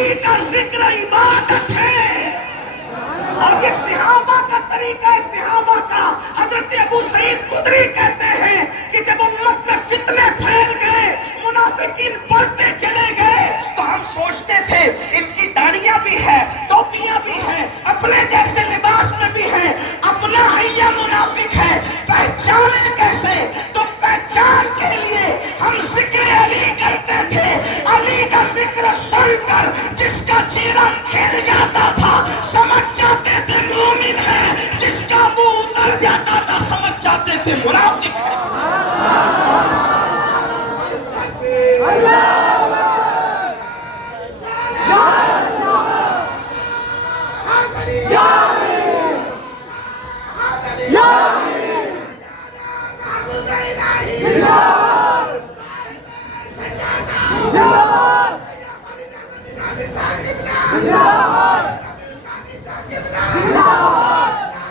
علی کا ذکر عبادت ہے، اور یہ صحابہ کا طریقہ ہے، صحابہ کا۔ حضرت ابو سعید خدری کہتے ہیں کہ جب امت میں فتنے پھیل گئے، منافقین بڑھتے چلے گئے، تو ہم سوچتے تھے ان کی داڑیاں بھی ہیں، ٹوپیاں بھی ہیں، اپنے جیسے لباس میں بھی ہیں، اپنا حیا منافق ہے، پہچانے کیسے؟ تو پہچان کے لیے ہم ذکر علی کرتے تھے۔ علی کا ذکر سن کر جس کا چہرہ کھل جاتا تھا سمجھ جاتے تھے مومن ہے، جس کا منہ اتر جاتا تھا سمجھ جاتے تھے منافق ہے۔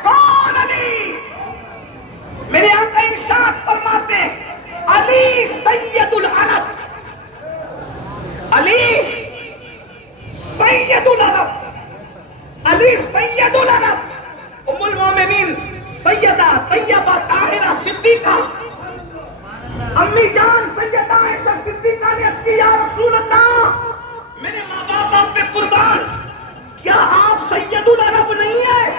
کون علی؟ میرے آقا ارشاد فرماتے علی سید العرب، علی سید العرب، علی سید العرب۔ ام المومنین سیدہ طیبہ طاہرہ صدیقہ امی جان سیدہ عائشہ صدیقہ نے عرض کی یا رسول اللہ، میرے ماں باپ آپ پہ قربان، کیا آپ سید العرب نہیں ہیں؟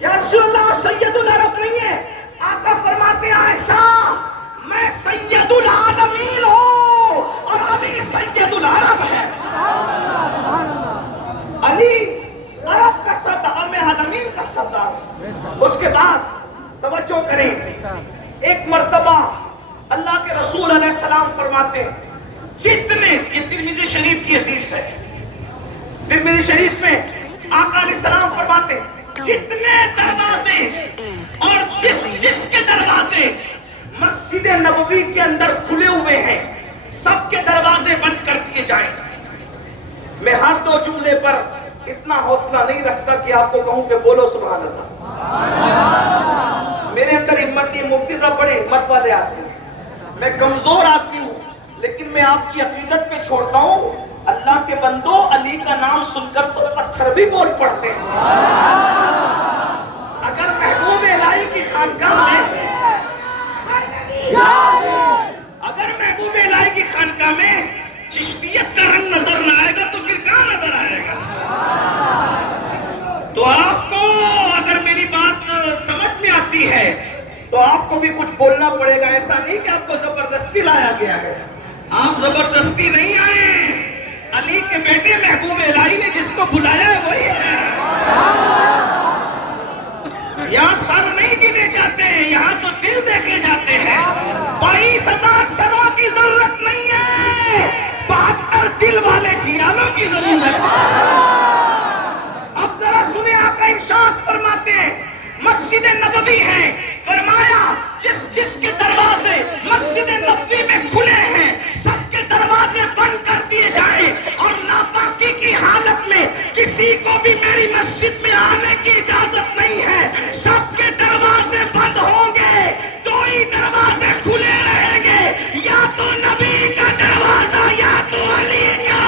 یا رسول اللہ سید العرب نہیں ہے؟ آقا فرماتے عائشہ میں سید العالمین ہوں اور علی سید العرب ہے۔ علی عرب کا سردار، عالمین کا سردار۔ اس کے بعد توجہ کریں، ایک مرتبہ اللہ کے رسول علیہ السلام فرماتے جتنے، یہ ترمذی شریف کی حدیث ہے، ترمذی شریف میں آقا علیہ السلام فرماتے جتنے دروازے اور جس کے دروازے مسجد نبوی کے اندر کھلے ہوئے ہیں سب کے دروازے بند کر دیے جائیں۔ میں ہر دو جملے پر اتنا حوصلہ نہیں رکھتا کہ آپ کو کہوں کہ بولو سبحان اللہ۔ میرے اندر ہمت کی، مفتی صاحب بڑے ہمت والے آتے ہیں، میں کمزور آدمی ہوں، لیکن میں آپ کی عقیدت پہ چھوڑتا ہوں اللہ کے بندو، علی کا نام سن کر تو پتھر بھی بول پڑتے ہیں۔ اگر محبوب الہی کی خانقاہ میں، اگر محبوب الہی کی خانقاہ میں چشتیت کا رنگ نظر نہ آئے گا تو پھر کہاں نظر آئے گا؟ تو آپ کو اگر میری بات سمجھ میں آتی ہے تو آپ کو بھی کچھ بولنا پڑے گا۔ ایسا نہیں کہ آپ کو زبردستی لایا گیا ہے، آپ زبردستی نہیں آئے، علی کے بیٹے محبوب الہی نے جس کو بلایا ہے وہی ہے۔ یہاں سر نہیں گنے جاتے ہیں، یہاں تو دل دیکھے جاتے ہیں۔ 22,000 سروں کی ضرورت نہیں ہے، 72 دل والے جیالوں کی ضرورت ہے۔ اب ذرا سنیں، آقا ارشاد فرماتے ہیں مسجد نبوی ہے، فرمایا جس کے دروازے مسجد نبوی میں کھلے ہیں سب کے دروازے بند کر دیے جائیں، اور ناپاکی کی حالت میں کسی کو بھی میری مسجد میں آنے کی اجازت نہیں ہے۔ سب کے دروازے بند ہوں گے، دو ہی دروازے کھلے رہیں گے، یا تو نبی کا دروازہ یا تو علی کا۔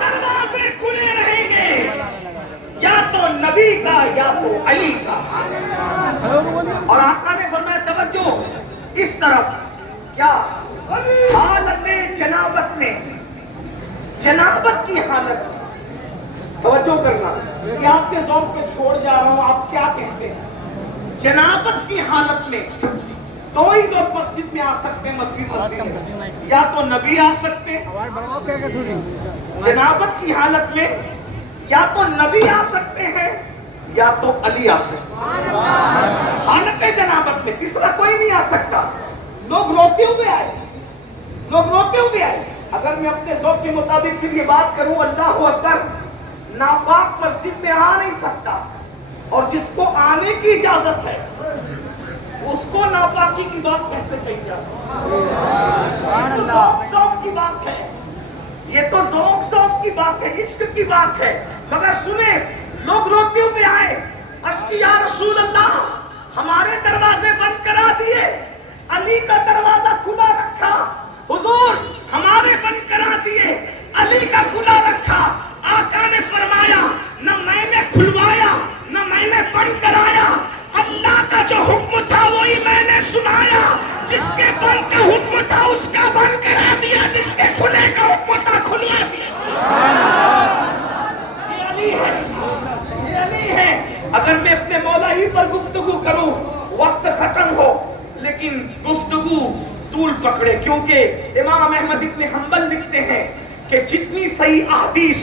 دروازے کھلے رہیں گے، یا تو نبی کا یا تو علی کا۔ اور آقا نے فرمایا توجہ اس طرف، کیا حالت جنابت میں، جنابت کی حالت، توجہ کرنا، یہ آپ کے ذوق پہ چھوڑ جا رہا ہوں، آپ کیا کہتے ہیں؟ جنابت کی حالت میں دو ہی لوگ مسجد میں آ سکتے ہیں، مسجد میں یا تو نبی آ سکتے، جنابت کی حالت میں یا تو نبی آ سکتے ہیں یا تو علی آ سکتے ہیں۔ حالت جنابت میں تیسرا کوئی نہیں آ سکتا۔ لوگ روتے ہوئے آئے، لوگ روتے ہوئے آئے، اگر میں اپنے ذوق کے مطابق پھر یہ بات کروں اللہ اکبر، ناپاک مسجد میں آ نہیں سکتا، اور جس کو آنے کی اجازت ہے اس کو ناپاکی کی بات کیسے کہی جا سکتی؟ ذوق کی بات ہے، یہ تو ذوق کی بات ہے، عشق کی بات ہے۔ مگر سنیں، لوگ روتے ہوئے آئے، عرض کی یا رسول اللہ ہمارے دروازے بند کرا دیے، علی کا دروازہ کھلا رکھا، حضور ہمارے بند کرا دیے، علی کا کھلا رکھا۔ آقا نے فرمایا نہ میں نے کھلوایا نہ میں نے بند کرایا، اللہ کا جو حکم تھا وہی میں نے سنایا، جس کے بند کا حکم تھا اس کا بند کرا دیا، جس کے کھلے کا حکم تھا کھلوا دیا۔ یہ علی ہے، یہ علی ہے۔ اگر میں اپنے مولا ہی پر گفتگو کروں وقت ختم ہو، لیکن گفتگو طول پکڑے، کیونکہ امام احمد ابن حنبل لکھتے ہیں کہ جتنی صحیح احادیث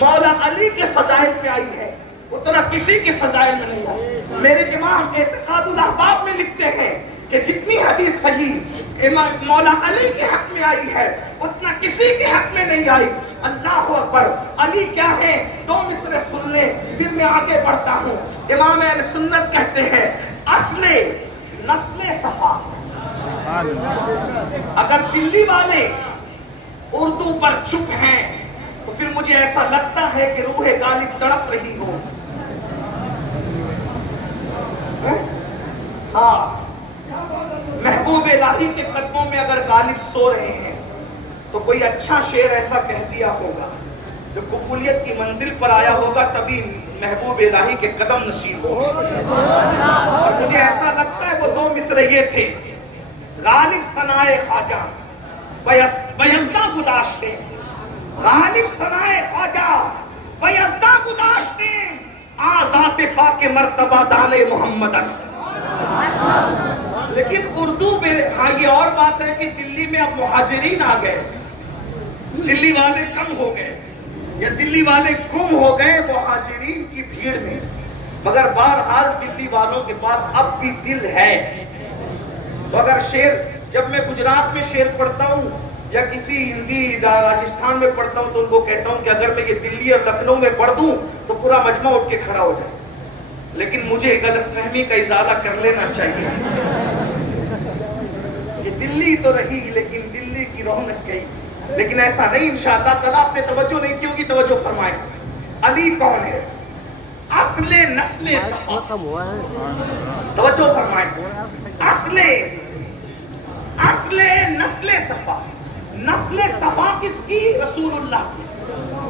مولا علی کے فضائل میں آئی ہے اتنا کسی کے فضائل میں نہیں آئی۔ میرے امام اعتقاد الاحباب میں لکھتے ہیں کہ جتنی حدیث صحیح امام مولا علی کے حق میں آئی ہے اتنا کسی کے حق میں نہیں آئی۔ اللہ اکبر، علی کیا ہے؟ دو مصرے سن لیں پھر میں آگے بڑھتا ہوں۔ امام اہل سنت کہتے ہیں اصل نسل صفا۔ اگر دلی والے اردو پر چپ ہیں تو پھر مجھے ایسا لگتا ہے کہ روح غالب تڑپ رہی ہو۔ ہاں، محبوب الہی کے قدموں میں اگر غالب سو رہے ہیں تو کوئی اچھا شعر ایسا کہہ دیا ہوگا جو قبولیت کی منزل پر آیا ہوگا، تبھی محبوب الہی کے قدم نصیب ہو۔ اور مجھے ایسا لگتا ہے وہ دو مصرے یہ تھے، غالب ثنائے خواجہ بیزدہ گداشتے، غالب ثنائے خواجہ بیزدہ گداشتے، آزاد پاک مرتبہ دالے محمد است۔ لیکن اردو میں ہاں یہ اور بات ہے کہ دلی میں اب مہاجرین آ گئے، دلی والے کم ہو گئے یا دلی والے گم ہو گئے مہاجرین کی بھیڑ میں، مگر بہرحال دلی والوں کے پاس اب بھی دل ہے۔ تو اگر شعر، جب میں گجرات میں شعر پڑھتا ہوں یا کسی ہندی راجستھان میں پڑھتا ہوں تو ان کو کہتا ہوں کہ اگر میں یہ دلی اور لکھنؤ میں پڑھ دوں تو پورا مجمع اٹھ کے کھڑا ہو جائے، لیکن مجھے غلط فہمی کا ازالہ کر لینا چاہیے۔ یہ دلی تو رہی لیکن دلی کی رونق گئی، لیکن ایسا نہیں انشاءاللہ تعالیٰ۔ آپ نے توجہ نہیں کی ہوگی، توجہ فرمائیں۔ علی کون ہے؟ اصل نسل صفا، توجہ فرمائیں۔ اصل نسل صفا، نسل صفا کس کی؟ رسول اللہ کی،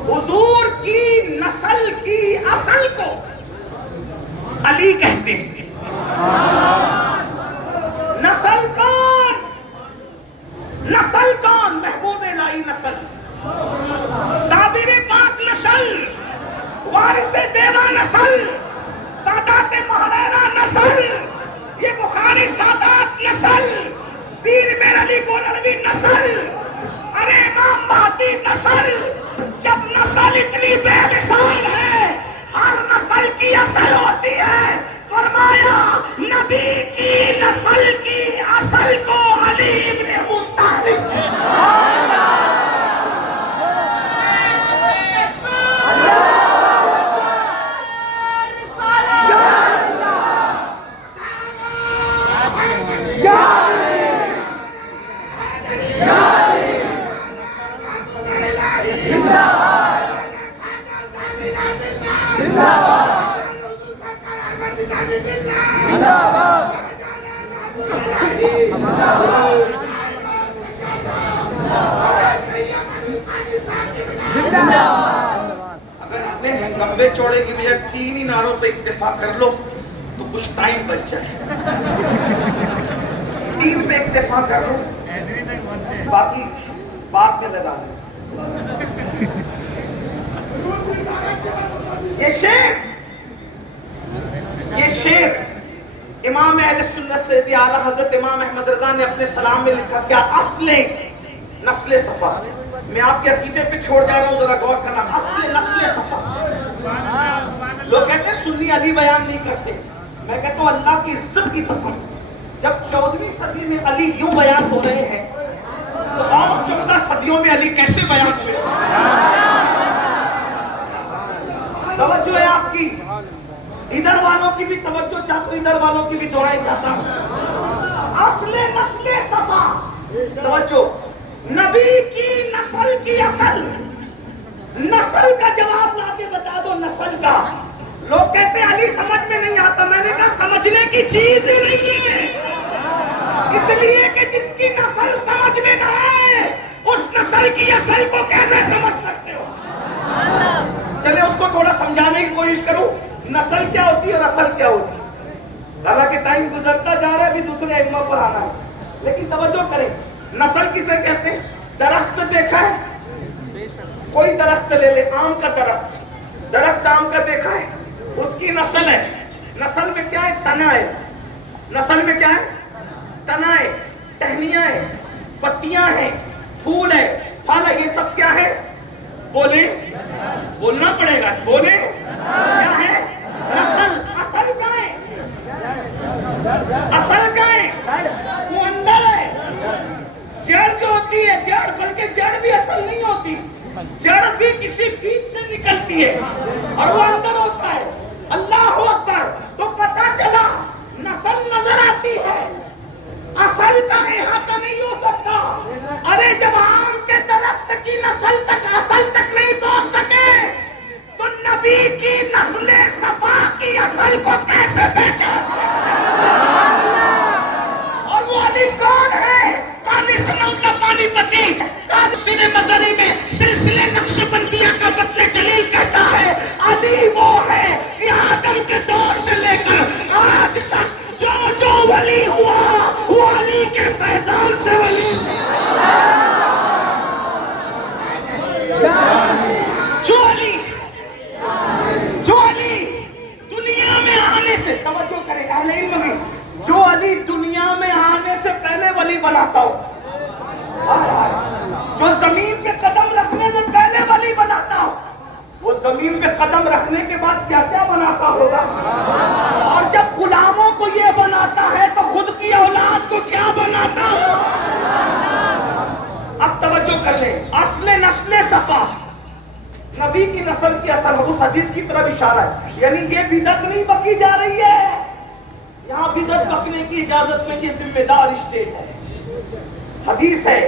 حضور کی نسل کی اصل کو علی کہتے ہیں۔ نسل کون؟ نسل کون؟ محبوب الہی نسل، صابر پاک نسل، وارث دیوہ نسل، سادات محررہ نسل، یہ بخاری سادات نسل، پیر میر علی گولروی نسل، ارے امام مہدی نسل۔ جب نسل اتنی بے مثال ہے، ہر نسل کی اصل ہوتی ہے۔ فرمایا نبی کی نسل کی اصل کو علی ابن ابو طالب ہے۔ اگر اتنے لمبے چوڑے کی بجائے 3 ہی نعروں پہ اکتفا کر لو تو کچھ ٹائم بچ جائے۔ 3 پہ اکتفا کر لو، باقی بعد میں لگا دیں۔ یہ شعر امام اہل سنت سیدی اعلیٰ حضرت امام احمد رضا نے اپنے سلام میں لکھا، کیا اصل نسل صفا۔ میں آپ کے عقیدے پہ چھوڑ جا رہا ہوں، ذرا غور کرنا۔ اصل نسل صفا، لوگ کہتے ہیں سنی علی بیان نہیں کرتے، میں کہتا ہوں اللہ کی عزت کی قسم، جب 14ویں صدی میں علی یوں بیان ہو رہے ہیں تو اور 14 صدیوں میں علی کیسے بیان ہوئے؟ توجہ ہے آپ کی؟ ادھر والوں کی بھی توجہ چاہتا ہوں، ادھر والوں کی بھی دعائیں چاہتا ہوں۔ اصل نسل صفا، توجہ، نبی کی نسل کی اصل، نسل کا جواب لا کے بتا دو، نسل کا۔ لوگ کہتے ہیں علی سمجھ میں نہیں آتا، میں نے کہا سمجھنے کی چیز ہی نہیں ہے، اس لیے کہ جس کی نسل سمجھ میں نہ آئے اس نسل کی اصل کو کیسے سمجھ سکتے ہو؟ چلے اس کو تھوڑا سمجھانے کی کوشش کروں، نسل کیا ہوتی ہے اور اصل کیا ہوتی ہے۔ حالانکہ ٹائم گزرتا جا رہا ہے، ابھی دوسرے علموں پر آنا ہے، لیکن توجہ کریں، نسل کسے کہتے ہیں؟ درخت دیکھا ہے؟ کوئی درخت لے لے، آم کا درخت، درخت آم کا دیکھا ہے؟ اس کی نسل ہے، نسل میں کیا ہے؟ تنا ہے، نسل میں کیا ہے؟ تنا ہے، ٹہنیاں ہیں، پتیاں ہیں، پھول ہے، پھل ہے، یہ سب کیا ہے؟ بولے، بولنا پڑے گا، بولے کیا ہے؟ نسل۔ اصل کیا ہے؟ اصل کیا ہے؟ وہ اندر ہے۔ جڑ جو ہوتی ہے، جڑ، بلکہ جڑ بھی اصل نہیں ہوتی، جڑ بھی کسی بیج سے نکلتی ہے اور وہ اندر ہوتا ہے۔ اللہ اکبر! تو پتہ چلا نسل نظر آتی ہے، اصل کا احاطہ نہیں ہو سکتا۔ ارے جب آم کے درخت کی نسل تک، اصل تک نہیں پہنچ سکے تو نبی کی نسل صفا کی اصل کو کیسے پہچان سکتے؟ اور وہ علی کون ہے؟ قاضی ثناء اللہ پانی پتی قاضی مزری میں سلسلے نقش بندیہ کا بطن جلیل کہتا ہے علی وہ ہے کہ آدم کے دور سے لے کر آج تک جو جو ولی ہوا وہ علی کے فیضان سے ولی ہوا۔ جو علی دنیا میں آنے سے، توجہ کریں اہل علم بھی، جو علی دنیا میں آنے سے پہلے ولی بناتا ہو، جو زمین پہ قدم رکھنے سے پہلے ولی بناتا ہو، وہ زمین پہ قدم رکھنے کے بعد کیا کیا بناتا ہوگا؟ اور جب غلاموں کو یہ بناتا ہے تو خود کی اولاد کو کیا بناتا ہو؟ اب توجہ کر لیں، اصل نسل صفا، نبی کی نسل کی اصل، اس حدیث کی طرف اشارہ ہے، یعنی یہ بدعت نہیں بکی جا رہی ہے، یہاں بدعت بکنے کی اجازت میں یہ ذمہ دار اسٹیٹ ہے۔ حدیث ہے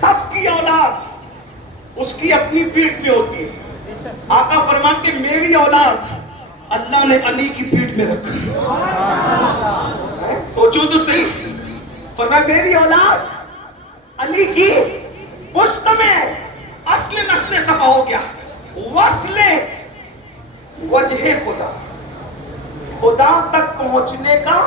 سب کی اولاد اس کی اپنی پیٹھ پہ ہوتی ہے، آقا فرماتے میری اولاد اللہ نے علی کی پیٹھ میں رکھی۔ سوچو تو صحیح، فرمایا میری اولاد علی کی پشت میں، اصل نسل صفا ہو گیا۔ وصل وجہ خدا، خدا تک پہنچنے کا